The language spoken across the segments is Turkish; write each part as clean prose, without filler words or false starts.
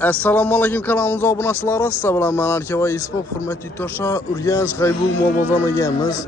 Assalomu alaykum, kanalımıza obunasizlar. Sizlar bilan men Arkava Esport, hurmatli yurtdoshlar, Urganch G'aybu mol bozoriganmiz.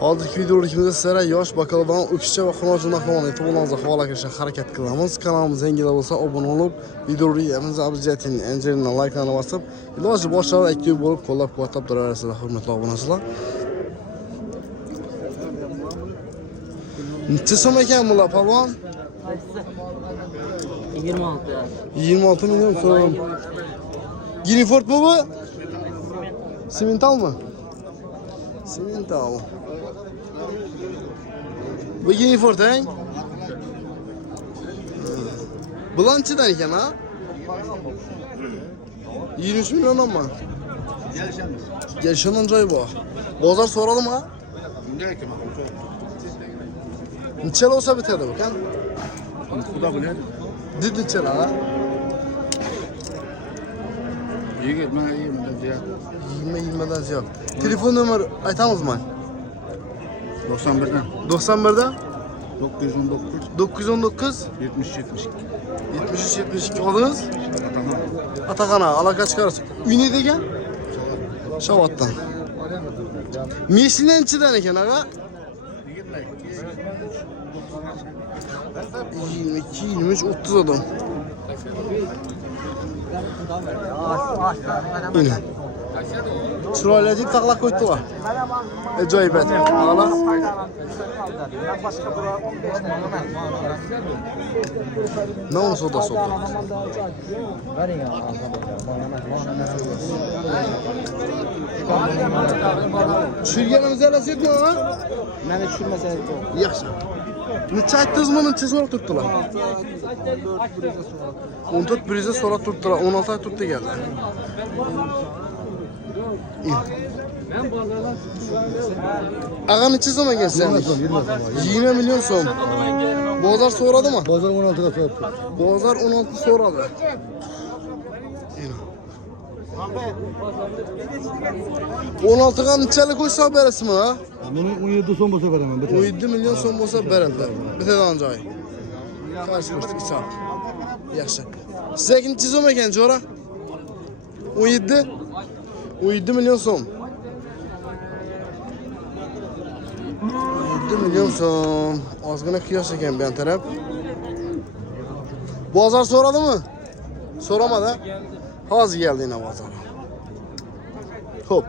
Hozirgi videoligimizda sizlarga yosh bakalovdan o'qishcha va xonojat narxlarini e'tiboringizga havola qilishga harakat qilamiz. Kanalimizga yangilar bo'lsa obuna bo'lib, videoligimizni обязательно anjirni like'larni bosib, iloji boricha aktiv bo'lib, qo'llab-quvvatlab turaverasizlar, hurmatli obunachilar. Necha so'm ekan bular, palvon? 26 milyon so'm. Giniford mu bu? Simental mı? Simental. Bu Giniford he? Bulançıdan iken ha? 23 milyon ama. Gelişenden joy bu. Bozar soralım ha? Neçeli olsa biterdi bakın. Did neçeli ha? 20'den ziyad. Telefon numara aytamız mı? 91'den 91'den 919 919 70 72 aldınız. Atakan'a alaka çıkarız. Ünlü degen? Şavat'tan. Mesinden içiden eken aga? 22, 23, 30 adam. Yine. Şurayla deyip taklak koydular. Acayip et. Ağlar. Ne olmuş o da solda? Düşürgenimiz elesi etmiyor ha? Ben de düşürmesene yok. Yaxşı. Neçə aytdınız mı? Neçə sonra tutdular? 14 birize sonra tuttular. 16 ay tuttu geldi. Ağa neçə zaman gelsin? 20 milyon son. Bozar soradı mı? Bozar 16'da sonra. Bozar 16 soradı. 16'ga neçəli koysa beresi mi ha? Bunun 17 son olsa veremem. 17 milyon son olsa berelde. Bitedi ancaq. Karşı koştuk İsa. Yaxşı. Sizə neçə som ekan Jora? 17? 17 milyon son. 17 milyon son. Azgına kıyas ekan bir taraf. Bozar soradı mı? Soramadı. Hazır geldi yine bazara. Hop.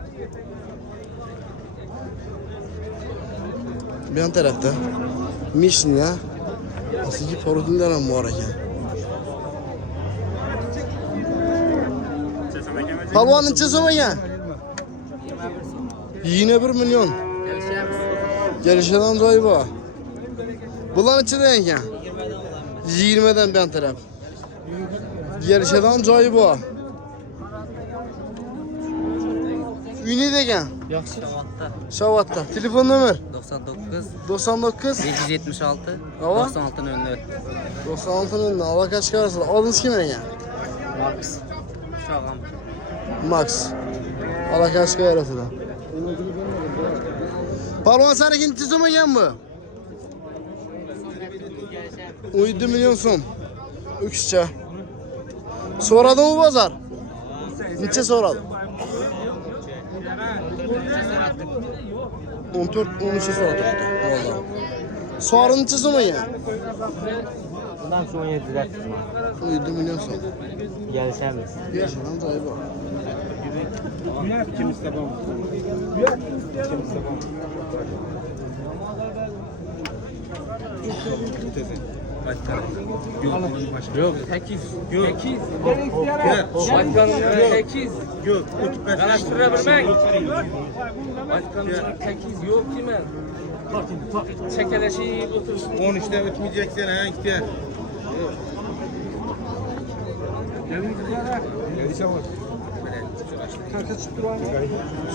Bir yan tarafta Mişni'ye aslında parodinlerim var ekan. Palvan neçə so'm ekan? 21 milyon. Gelişeden joyi bor. Bular neçədan ekan? 20'den bir yan taraf. Gelişeden joyi bor. Ünlü degen? Yok Şavat'ta. Şavat'ta. Telefon numara? 99 99 576 Hava? 96 önlü. 96'nın önüne alaka çıkarırsın. Aldınız kim egen? Max. Şağam. Max. Alaka çıkarırsın. Palvan sana ikinci so'm egen bu? 17 milyon so'm. Öküzçe. Soradı mı bozar? Neçe soradı? 14 13'e sonra tuttu. Vallahi. Soğarın neçe so'm ekan? Bundan sonra 17 lira. 17 milyon so'm. Gelişemiz. Yaşanan joyi bor. Yok 8. Yok 8. Başkanım 8. Yok, Araştırabilmek. Başkanım 8 yok ki ben. Çekeleşi otursun. 13'te ötmeyeceksin ha işte.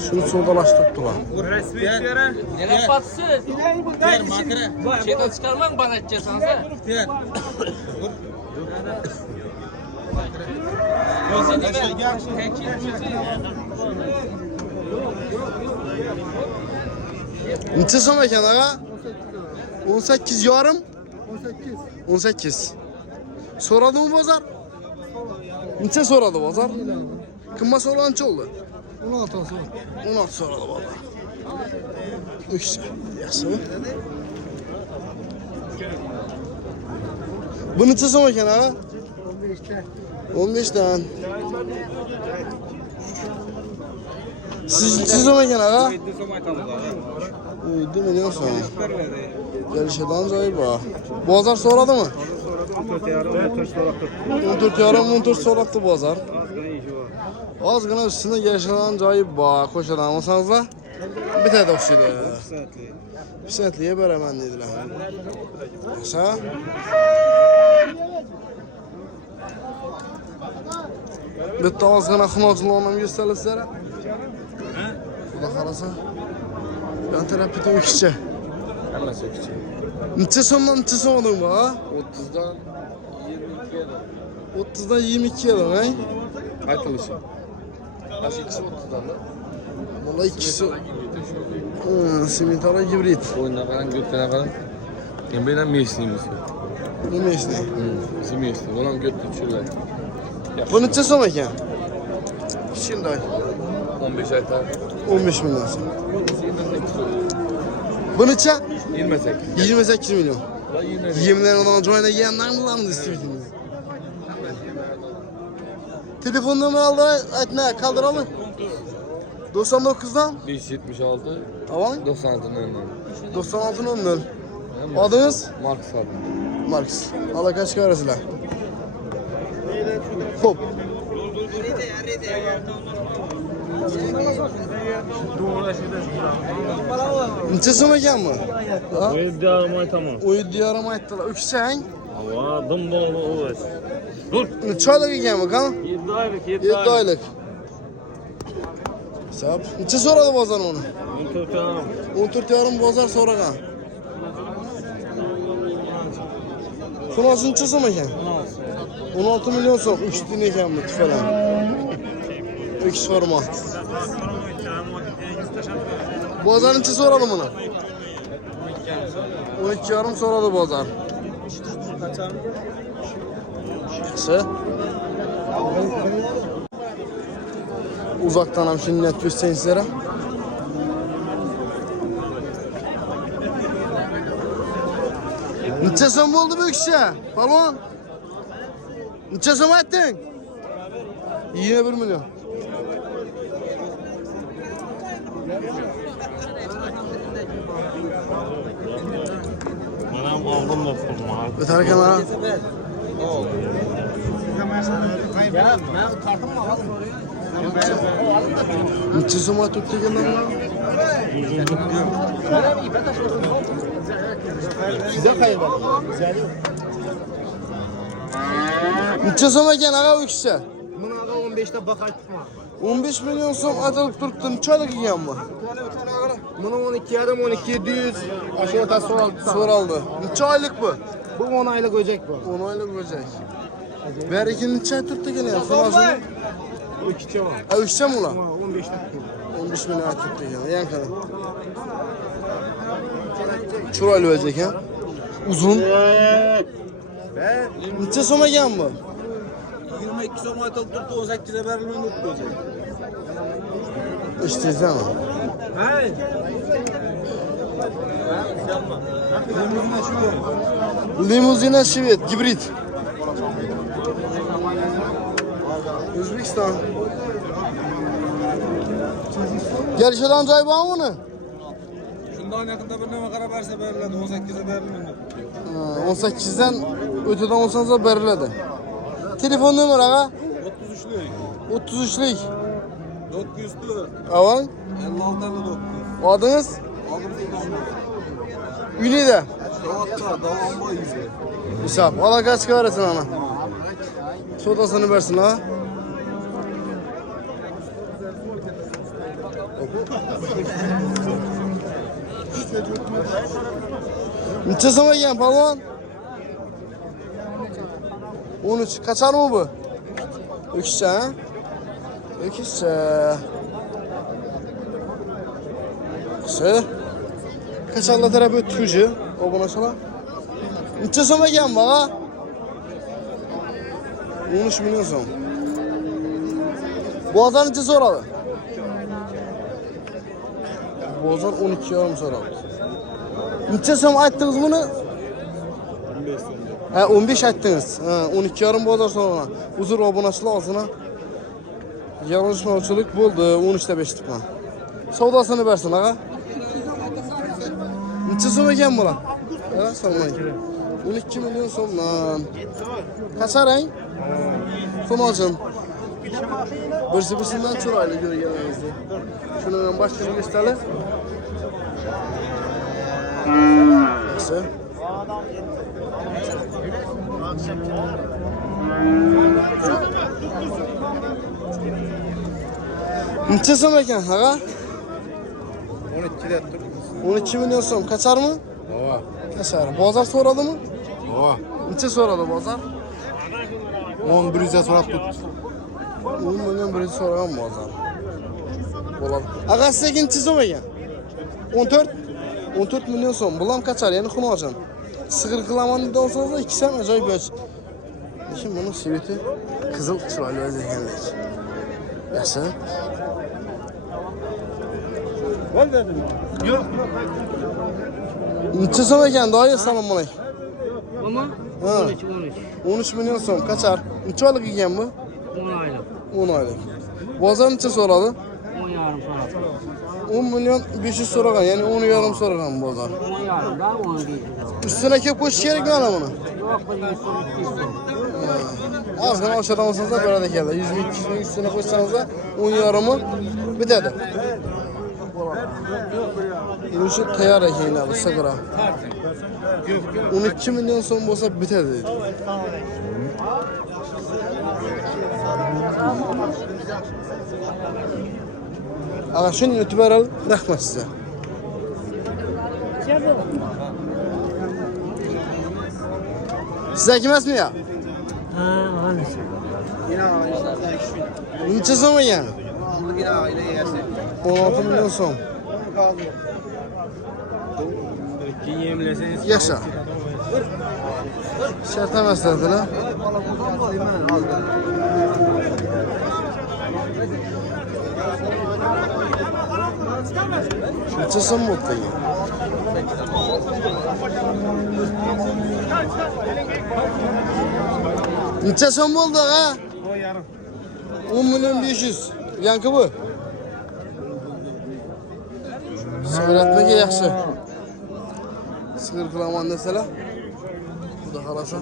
Şunu soldalaştırdılar. Ne batsız? Diğer makine. Şeyden çıkarmak bana edeceksin sen. Diğer. Gözü değil mi? 8 gözü. Neçe so'm ekan ağa? 18 yarım. 18. So'radimi bozor? Neçə soradı bazar? Qımma soran neçə oldu? 16 so'm. 16 soradı bazar. Ökse. Yaxşı. Bu neçə so'm ekan ağa? 15'ten. Siz so'm ekan ağa? 7 milyon so'm. Gelişeden joyi bor. Bozor so'radi mi? 14 yarım 14 so'rabdi bozor. Ozgina ustida gelişeden joyi bor. Qo'shadan olsanızlar bitadi o'xshaydi. 1 soatliga beraman dedilar. Yaxshi. Bitta ozgina xunojlarni göstersizlar. Xudo xolasa. Ben terapide öküşçe. Hammasi o'kicha. Neçə so'mdan neçə so'm oding bu ha? 30'dan 22'ye de. 30'dan 22'ye de ha? Aytılışı. Aşı ikisi 30'dan da. Valla ikisi. Simitara hibrit. Oyuna falan götüne falan. Ben benim mesleğimiz yok. Ne mesleği? Bizim mesleği. Olan götü çürler. Bu neçə so'm ekan? Kichkintoy. 15 ay daha. 15 milyon so'm. Bu neçə? 28. 28 milyon. Da yine de. Yemler olan joyuna yiyenler mi lan istiyorsunuz? Telefon numarayı aldı, etne kaldıralım. 99'dan 576. tamam. 96'nın önüne. 96'nın 10. Adınız? Mark Sarı. Marx. Allah kaç karasılar. Hop. Neçə so'm ekan bu? Ha? O iddiarım aytamam. O iddiarım ayttılar. Öksəng. Hava dım bağlı olur. Dur. Neçə aylıq ekan bu kan? 7 aylık 7 aylık. Sap. Neçə soradı bazar onu? 14 yarım. 14 yarım bazar soragan. Şunası neçə so'm ekan? 16 milyon so'm. 3 din ekan bu tüfelen. Öküz format. Bazar neçə soradı bunu? 12 yarım soradı bazar. Yaxşı. Uzaktan ham shuni net göstereyim sizlere. Neçə so'm bo'ldi bu kishi? Palvon. Neçə so'm aytding? 21 milyon. Manam aldım da forma. Öter kamera. Neçə so'm aytib deganlar? Size hayır bak. Neçə so'm ekan ağa bu kishi? Buna da 15'te bak aytma. 15 milyon so'm aytilib turibdi. Necha oylik ekan bu? Buna 12 yarım 12 700. Aşağı ortası So'raldi. Necha oylik bu? Bu 10 aylık öcek bu. 10 oylik bo'jak. Beriki necha turibdi ekan ya? Xulosini. Bu kiçi var. Ha, 3 mi ular? 15'te. 15 milyon turibdi ekan. Yankana. Chiroyli bo'jak ha? Uzun. Necha so'm ekan bu? 22 so'm aytılıb turibdi 18'e berilmem deb öcek. İşteyizmi? Hey. Limuzina Şivet, hibrit. O'zbekiston. Gelişeden joy bormi uni? Shundan yaqinda bir nima qarab bersa beriladi 18'e berilmem deb. 18'den öteden olsanız da beriladi. Telefon numara ağa? 33'lük. 33'lik. 904. Avan. 56 tane 9. Adınız? Ünide. Davamlı izi. Hesap. Allah kaç kahretsin ana. Sodasını versin ha. Neçə so'm ekan palvon? 13. Kaçar mı bu? Öküzçe ha? Öküzçe. Kısa. Kaçarla tarafı ötücü. O buna şala. Neçə so'm ekan bu ha? 13 milyon so'm. Bozor necha so'radi? Bozor 12,5 so'radi. Necha so'm aytdingiz buni? 15 so'm. Ha 15 aytdingiz. Ha 12,5 bozor so'radi. Uzr obunachilar olsina. Yanlışmovchilik bo'ldi. 13 deb eshitibman. Savdosini bersin ağa. Necha so'm ekan bular? Ha, salmay. 12 milyon so'mdan. Kaçarang? So'molchin. Birsi-birsidan chiroyli ko'rganingizni. Shundan boshqa istali. Yaxshi. Necha so'm ekan, ağa? 12 deb tur. 12 milyon so'm. Kaçarmi? Ova. Kaçar. Bozor so'radimi? Ova. Necha so'radi bozor? 11 'e so'rab tut. 10 milyon birinchi so'ragan bozor. Bo'ladi. Ağa sizga necha so'm ekan? 14. 14 milyon so'm. Bu ham kaçar, ya'ni xunojon. Sig'ir qilaman deb olsangiz, ikkisi ham ajoyib yo'q. Lekin buni seveti qizil chiroyli ekanlik. Yaxshi. Bo'l dedim. Yo'q. Necha so'm ekan, do'y, assalomu alaykum. Ama Ha. 13 milyon so'm. Kaçar. Necha oylik ekan bu? 10 aylık. 10 oylik. Bozor necha so'radi? 10 yarım falan. 10 milyon 500 so'ragan, ya'ni 10,5 so'ragan bozor. 10 yarım daha 10 değil. Üstüne kep koşu kerakmi ana buni? Yok bu 100 so'm 200 so'm. Ozgina oshirib olsangiz da bo'ladi ekanlar. 100 ming 200 ming üstüne qo'ysangiz da 10,5 bitadi. Endi shu tayyor ekan bu sig'ira. 12 milyon so'm bo'lsa bitadi dedi. Ağa shuni yutib beral, rahmat sizga. Siz emasmi ya? Ha, hadi. Necha so'm ekan? Yine aile yerse. 16 milyon so'm. Yemleseniz. Yaşa. Şart emas dedilar. Necha so'm bo'ldi ekan? Necha so'm bo'ldi ağa? 10 milyon 500. Yanki bu. Sig'ratmaga yaxshi. Sig'ir qilaman desalar. Xudo xolasa.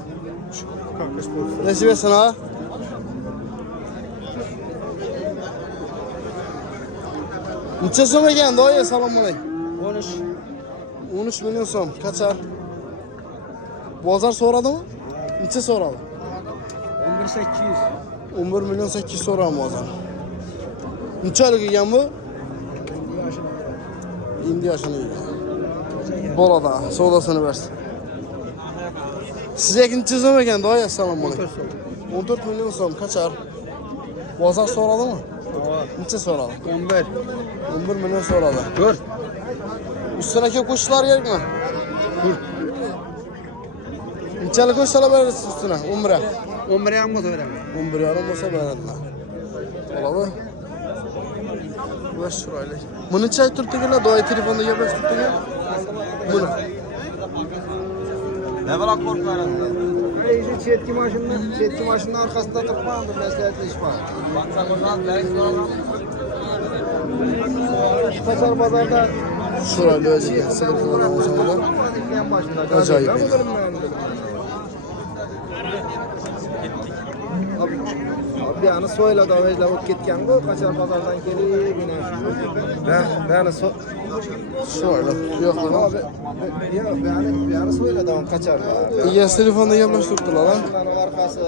Necha bersin ağa? Necha so'm ekan, do'y, assalomu alaykum. 13 milyon so'm. Kaçar? Bozor so'radimi? Necha so'radi? 11.800. 11 milyon 800 so'ragan bozor. Neçalik ekan bu? Endi yoshini ekan. Bo'ladi, savdosini bersin. Sizga necha so'm ekan, do'y, assalomu alaykum. 14 milyon so'm. Kaçar? Bozor so'radimi? Necha so'radi? 11. 11 milyon so'radi. 4. Üstüne kep koşular gerekmi? Neçalik koşular berasiz üstüne? 11'e. 11'e ham bo'lsa beraman. 11,5 bo'lsa beradilar. Bo'ladi. Bosh chiroyli. Buni necha turtdilar? Do'y telefonda gaplashib turtdilar. Buni. Ne kadar korkuyorsun? Çetki maşının arkasında durmam, meslekleşmem. Baksak o zaman direkt soralım. Kaçar pazarda Chiroyli o'ziga sigir qilaman o'shamda. en başında. Acayip. Bir anı soyla da öyle o gitken bu kaçar pazardan gelip yine. Ben Chiroyli. Yo'q lan. abi bir anı soyla da kaçarlar. Egasi telefonda gaplashib turdilar ha. Bunların arkası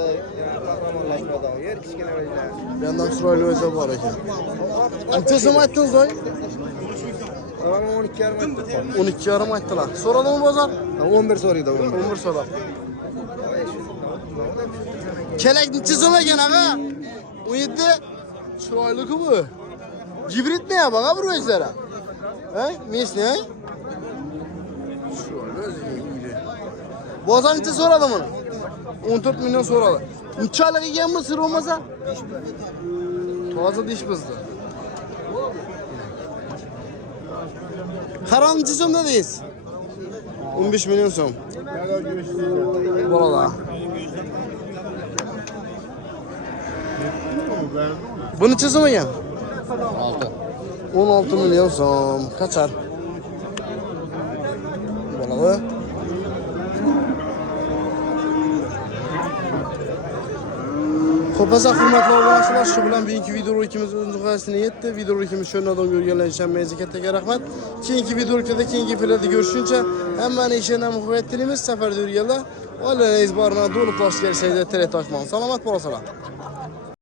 kahramanlaşmadan yer kichkina o'ylar. Yandan chiroyli o'zi bor ekan. Necha so'm aytdingiz, do'y? Ama 12 yarım ettik. 12,5 aytdilar. So'radimi bozor? 11 soruyordu 11. 11 so'radi. Kelak necha so'm ekan ağa? 17. Chiroyli-ku bu. Gibridmi ya baga bir o'zlari? Ha? Mesni, ha? Chiroyli o'ziga. Bozor necha so'radi buni? 14 milyon so'radi. Uçayla yiyen mi sır olmasa? Toza diş bizdi. Karanlıcı so'm ne deyiz? 15 milyon so'm. Bo'ladi. Bu necha so'm ekan? 16 milyon so'm. Kaçar? Bo'ladi. Xo'pasa hurmatli obunachilar, shu bilan bugungi video rolikimiz o'z nihoyasiga yetdi. Video rolikimiz shu yerdan ko'rganlar uchun katta rahmat. Keyingi video roliklarda keyingi filmlarda ko'rishguncha hammani ishonam muvaffaqiyat tilaymiz. Safarda yurganlar oilangiz borna to'liq toshga erishaydi. Tilak toshmon. Salomat bo'lasizlar.